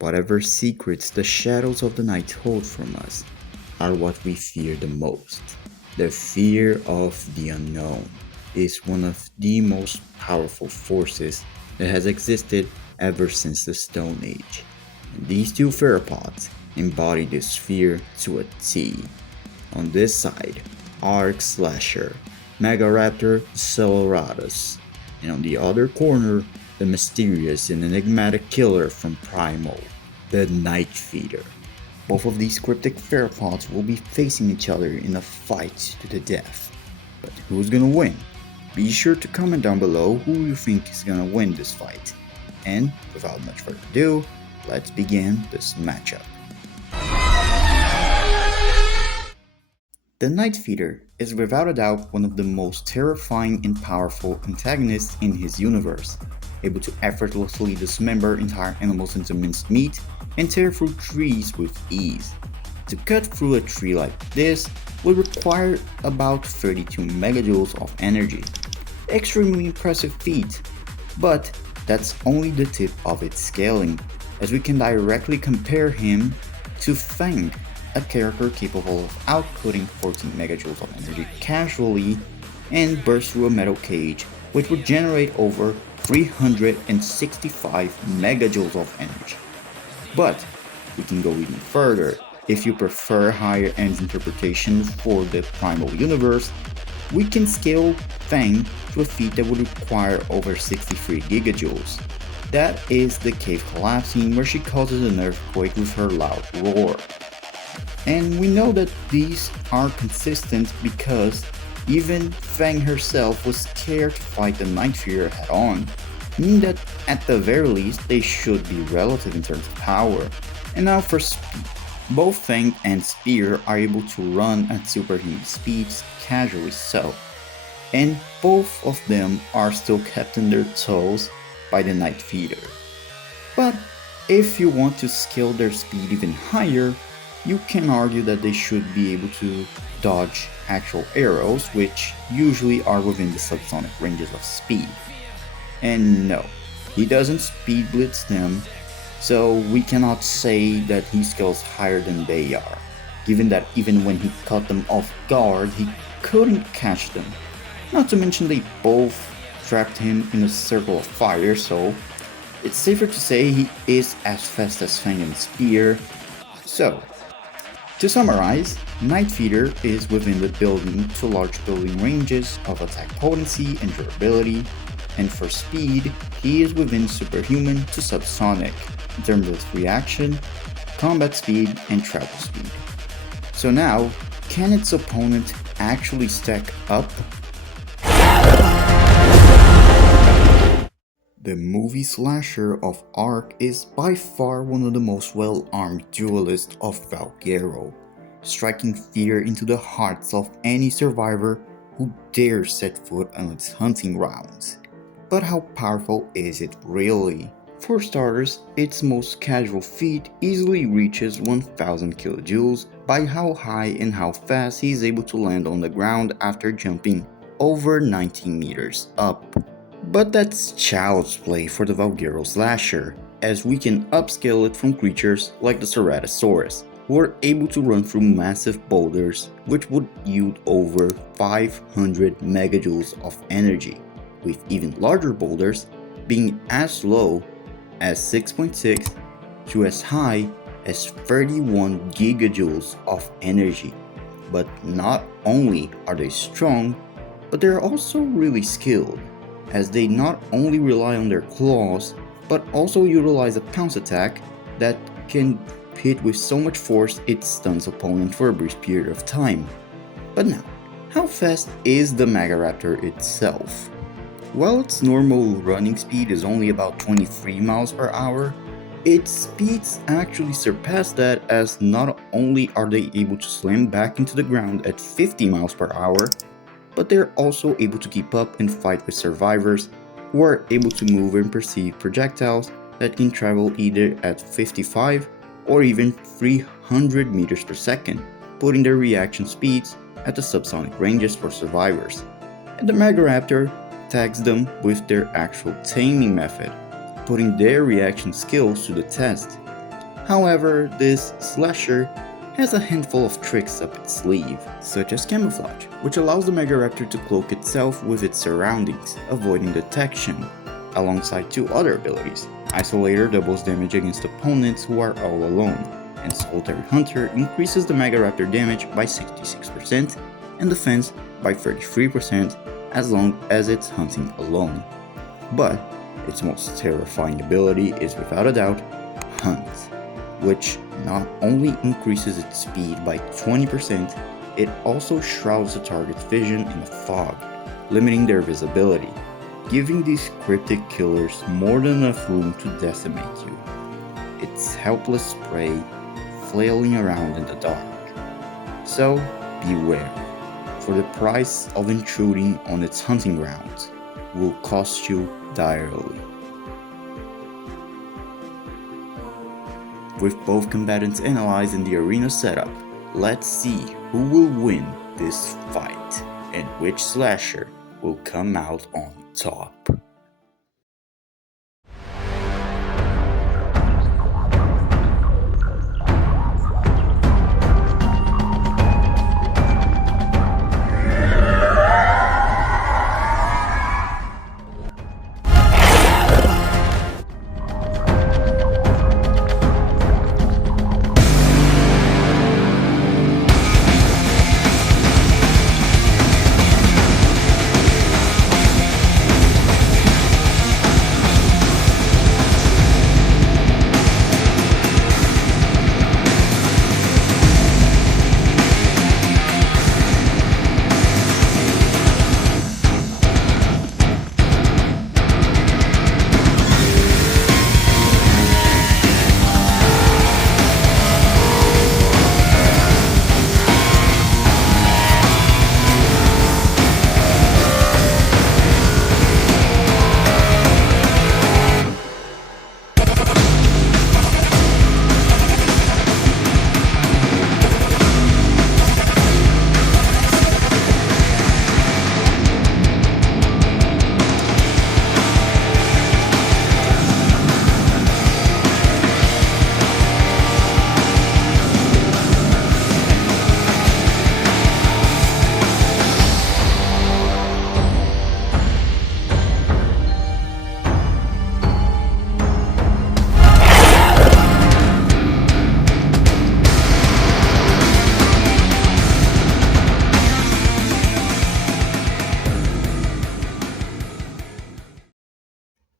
Whatever secrets the shadows of the night hold from us are what we fear the most. The fear of the unknown is one of the most powerful forces that has existed ever since the Stone Age. And these two theropods embody this fear to a T. On this side, ARK Slasher, Megaraptor Celeradus, and on the other corner, the mysterious and enigmatic killer from Primal, the Nightfeeder. Both of these cryptic theropods will be facing each other in a fight to the death. But who's gonna win? Be sure to comment down below who you think is gonna win this fight. And without much further ado, let's begin this matchup. The Nightfeeder is without a doubt one of the most terrifying and powerful antagonists in his universe, able to effortlessly dismember entire animals into minced meat and tear through trees with ease. To cut through a tree like this would require about 32 megajoules of energy. Extremely impressive feat, but that's only the tip of its scaling, as we can directly compare him to Fang, a character capable of outputting 14 megajoules of energy casually and burst through a metal cage, which would generate over 365 megajoules of energy. But we can go even further. If you prefer higher end interpretation for the Primal universe, we can scale Fang to a feat that would require over 63 gigajoules. That is the cave collapsing, where she causes an earthquake with her loud roar. And we know that these are consistent because even Fang herself was scared to fight the Nightfeeder head on, meaning that at the very least they should be relative in terms of power. And now for speed. Both Fang and Spear are able to run at superhuman speeds, casually so, and both of them are still kept on their toes by the Nightfeeder. But if you want to scale their speed even higher, you can argue that they should be able to dodge actual arrows, which usually are within the subsonic ranges of speed. And no, he doesn't speed blitz them, so we cannot say that he scales higher than they are, given that even when he caught them off guard, he couldn't catch them. Not to mention they both trapped him in a circle of fire, so it's safer to say he is as fast as Fang and Spear. So, to summarize, Nightfeeder is within the building to large building ranges of attack potency and durability, and for speed, he is within superhuman to subsonic in terms of reaction, combat speed, and travel speed. So now, can its opponent actually stack up? The movie slasher of ARK is by far one of the most well-armed duelists of Valguero, striking fear into the hearts of any survivor who dares set foot on its hunting grounds. But how powerful is it really? For starters, its most casual feat easily reaches 1000 kilojoules by how high and how fast he is able to land on the ground after jumping over 19 meters up. But that's child's play for the Valguero slasher, as we can upscale it from creatures like the Ceratosaurus, who are able to run through massive boulders, which would yield over 500 megajoules of energy, with even larger boulders being as low as 6.6 to as high as 31 gigajoules of energy. But not only are they strong, but they're also really skilled, as they not only rely on their claws, but also utilize a pounce attack that can hit with so much force it stuns opponent for a brief period of time. But now, how fast is the Megaraptor itself? While its normal running speed is only about 23 miles per hour, its speeds actually surpass that, as not only are they able to slam back into the ground at 50 miles per hour, but they're also able to keep up and fight with survivors who are able to move and perceive projectiles that can travel either at 55 or even 300 meters per second, putting their reaction speeds at the subsonic ranges for survivors. And the Megaraptor tags them with their actual taming method, putting their reaction skills to the test. However, this slasher has a handful of tricks up its sleeve, such as camouflage, which allows the Megaraptor to cloak itself with its surroundings, avoiding detection, alongside two other abilities. Isolator doubles damage against opponents who are all alone, and Solitary Hunter increases the Megaraptor damage by 66% and defense by 33% as long as it's hunting alone. But its most terrifying ability is without a doubt Hunt, which not only increases its speed by 20%, it also shrouds the target's vision in a fog, limiting their visibility, giving these cryptic killers more than enough room to decimate you. Its helpless prey flailing around in the dark. So beware, for the price of intruding on its hunting grounds will cost you direly. With both combatants analyzed in the arena setup, let's see who will win this fight and which slasher will come out on top.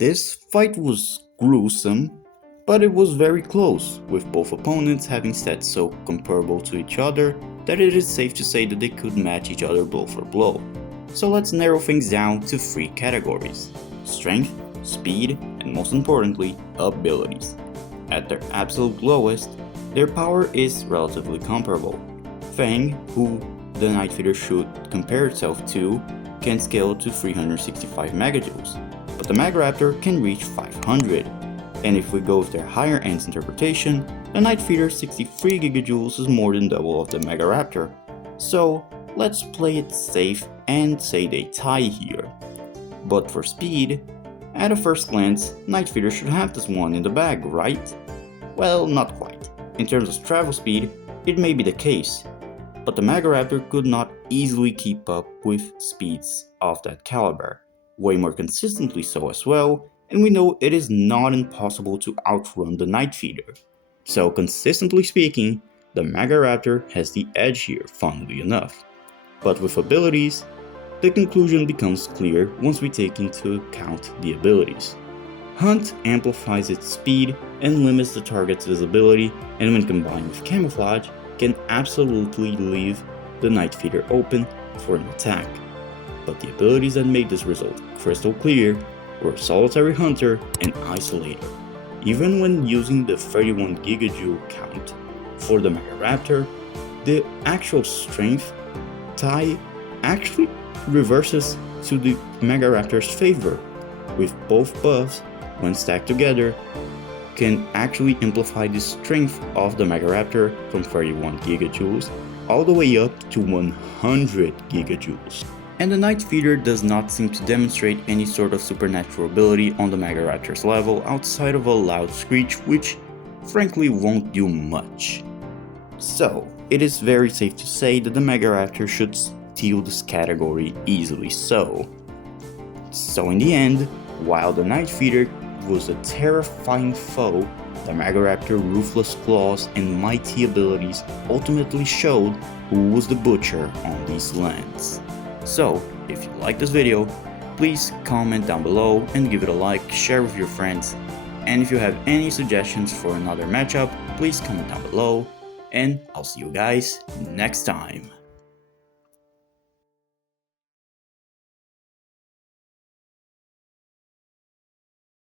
This fight was gruesome, but it was very close, with both opponents having stats so comparable to each other that it is safe to say that they could match each other blow for blow. So let's narrow things down to 3 categories: strength, speed, and most importantly, abilities. At their absolute lowest, their power is relatively comparable. Fang, who the Nightfeeder should compare itself to, can scale to 365 megajoules, but the Megaraptor can reach 500. And if we go with their higher end's interpretation, the Nightfeeder's 63 gigajoules is more than double of the Megaraptor. So let's play it safe and say they tie here. But for speed, at a first glance, Nightfeeder should have this one in the bag, right? Well, not quite. In terms of travel speed, it may be the case, but the Megaraptor could not easily keep up with speeds of that caliber, way more consistently so as well, and we know it is not impossible to outrun the Nightfeeder. So consistently speaking, the Megaraptor has the edge here, funnily enough. But with abilities, the conclusion becomes clear once we take into account the abilities. Hunt amplifies its speed and limits the target's visibility, and when combined with camouflage, can absolutely leave the Nightfeeder open for an attack. But the abilities that made this result crystal clear were Solitary Hunter and Isolator. Even when using the 31 gigajoule count for the Megaraptor, the actual strength tie actually reverses to the Megaraptor's favor, with both buffs, when stacked together, can actually amplify the strength of the Megaraptor from 31 gigajoules all the way up to 100 gigajoules. And the Nightfeeder does not seem to demonstrate any sort of supernatural ability on the Megaraptor's level outside of a loud screech, which frankly won't do much. So, it is very safe to say that the Megaraptor should steal this category easily so. So in the end, while the Nightfeeder was a terrifying foe, the Megaraptor's ruthless claws and mighty abilities ultimately showed who was the butcher on these lands. So, if you like this video, please comment down below and give it a like, share with your friends, and if you have any suggestions for another matchup, please comment down below, and I'll see you guys next time.